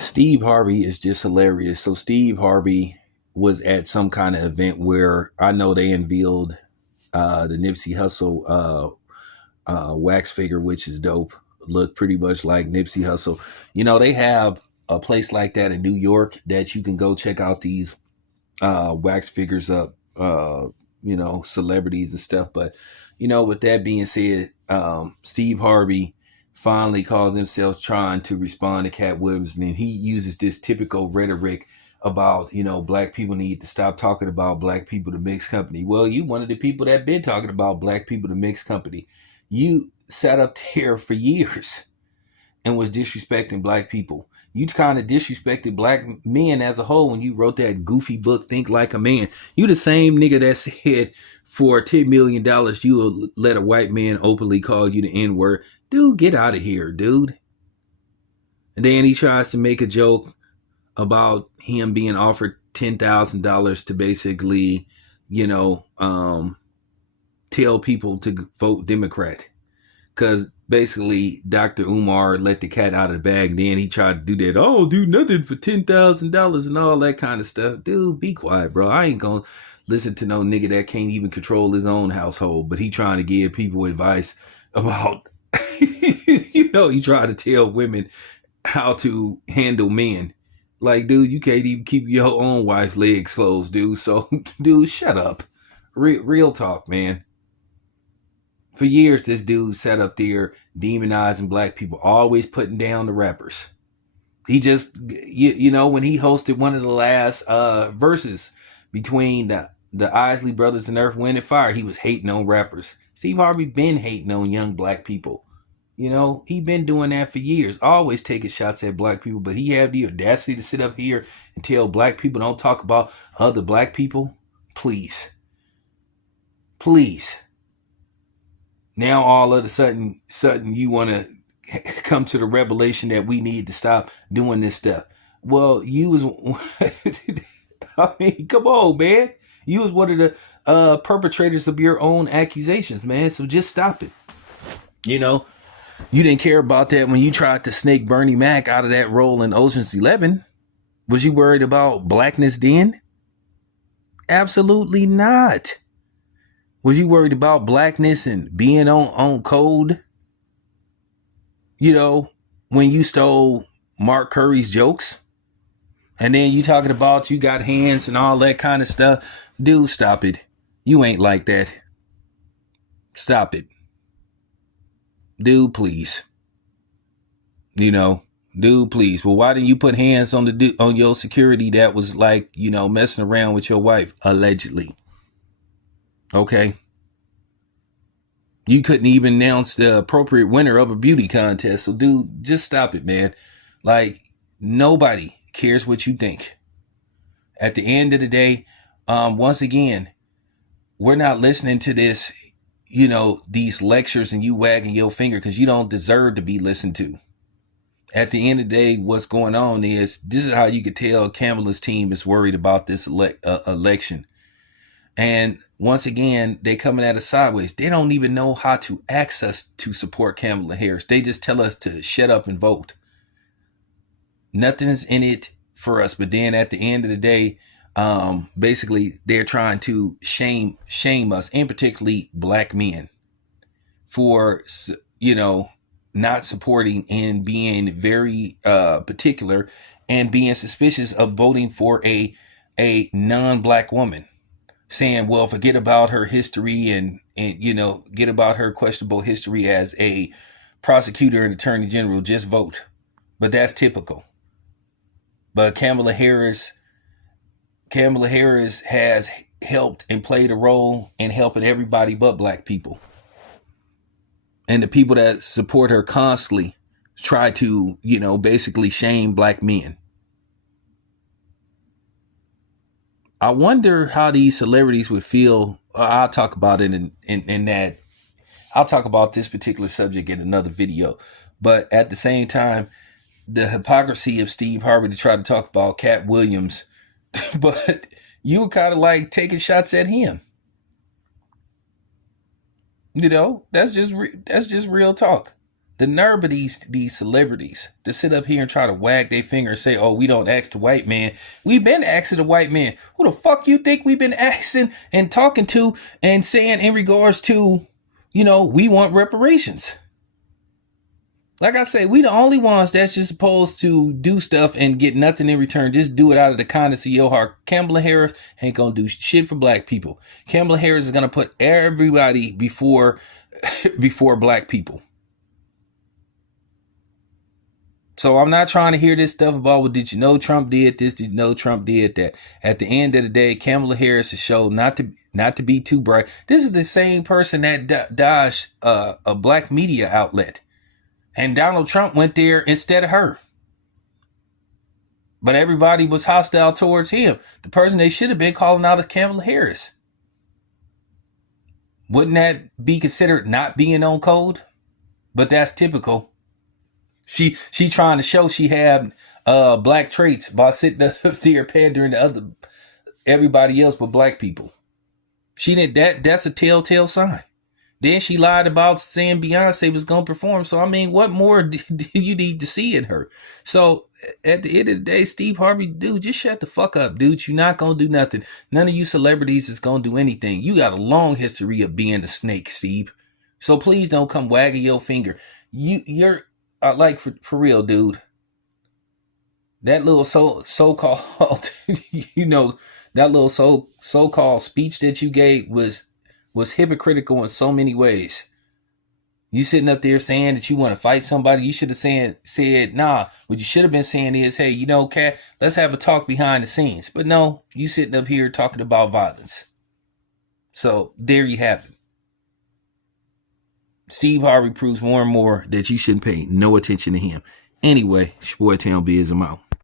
Steve Harvey is just hilarious. So Steve Harvey was at some kind of event where I know they unveiled the Nipsey Hussle wax figure, which is dope. Looked pretty much like Nipsey Hussle. You know, they have a place like that in New York that you can go check out these wax figures up, celebrities and stuff. But, with that being said, Steve Harvey finally calls himself trying to respond to Cat Williams, and he uses this typical rhetoric about, black people need to stop talking about black people to mix company. Well, you one of the people that been talking about black people to mix company. You sat up there for years and was disrespecting black people. You kind of disrespected black men as a whole when you wrote that goofy book, Think Like a Man. You the same nigga that said for $10 million, you will let a white man openly call you the N-word. Dude, get out of here, dude. And then he tries to make a joke about him being offered $10,000 to basically, tell people to vote Democrat. Because basically Dr. Umar let the cat out of the bag. Then he tried to do that. Oh, do nothing for $10,000 and all that kind of stuff. Dude, be quiet, bro. I ain't going to listen to no nigga that can't even control his own household. But he trying to give people advice about, he tried to tell women how to handle men. Like, dude, you can't even keep your own wife's legs closed, dude. So, dude, shut up. Real talk, man. For years, this dude sat up there demonizing black people, always putting down the rappers. He just, when he hosted one of the last verses between the Isley Brothers and Earth, Wind and Fire, he was hating on rappers. Steve Harvey been hating on young black people. He been doing that for years, always taking shots at black people, but he had the audacity to sit up here and tell black people don't talk about other black people. Please. Now all of a sudden you want to come to the revelation that we need to stop doing this stuff. Well, you was, I mean, come on, man. You was one of the perpetrators of your own accusations, man. So just stop it. You didn't care about that when you tried to snake Bernie Mac out of that role in Ocean's 11. Was you worried about blackness then? Absolutely not. Was you worried about blackness and being on code? When you stole Mark Curry's jokes? And then you talking about you got hands and all that kind of stuff. Dude, stop it. You ain't like that. Stop it. Dude, please. Dude, please. Well, why didn't you put hands on on your security that was like, messing around with your wife, allegedly? Okay. You couldn't even announce the appropriate winner of a beauty contest. So, dude, just stop it, man. Like, nobody cares what you think. At the end of the day, once again, we're not listening to this, these lectures and you wagging your finger because you don't deserve to be listened to. At the end of the day, what's going on is this is how you could tell Kamala's team is worried about this election. And once again, they coming at us sideways. They don't even know how to ask us to support Kamala Harris. They just tell us to shut up and vote. Nothing's in it for us. But then at the end of the day, basically they're trying to shame us, and particularly black men, for, not supporting and being very particular and being suspicious of voting for a non-black woman. Saying, well, forget about her history and get about her questionable history as a prosecutor and attorney general. Just vote. But that's typical. But Kamala Harris has helped and played a role in helping everybody but black people. And the people that support her constantly try to, basically shame black men. I wonder how these celebrities would feel. I'll talk about it in that. I'll talk about this particular subject in another video. But at the same time, the hypocrisy of Steve Harvey to try to talk about Cat Williams, but you were kind of like taking shots at him. That's just real talk. The nerve of these celebrities to sit up here and try to wag their finger and say, oh, we don't ask the white man. We've been asking the white man. Who the fuck you think we've been asking and talking to and saying in regards to, we want reparations? Like I say, we the only ones that's just supposed to do stuff and get nothing in return. Just do it out of the kindness of your heart. Kamala Harris ain't gonna do shit for black people. Kamala Harris is gonna put everybody before black people. So I'm not trying to hear this stuff about, well, did you know Trump did this? Did you know Trump did that? At the end of the day, Kamala Harris has shown not to be too bright. This is the same person that dodged a black media outlet. And Donald Trump went there instead of her. But everybody was hostile towards him. The person they should have been calling out is Kamala Harris. Wouldn't that be considered not being on code? But that's typical. She trying to show she had black traits by sitting up there pandering to everybody else but black people. She didn't. That's a telltale sign. Then she lied about saying Beyonce was going to perform. So, I mean, what more do you need to see in her? So, at the end of the day, Steve Harvey, dude, just shut the fuck up, dude. You're not going to do nothing. None of you celebrities is going to do anything. You got a long history of being a snake, Steve. So, please don't come wagging your finger. You're, like, for real, dude. That little so-called, that little so-called speech that you gave was hypocritical in so many ways. You sitting up there saying that you want to fight somebody, you should have said, nah. What you should have been saying is, hey, Kat, let's have a talk behind the scenes. But no, you sitting up here talking about violence. So there you have it. Steve Harvey proves more and more that you shouldn't pay no attention to him. Anyway, it's your boy Town Biz, I'm out.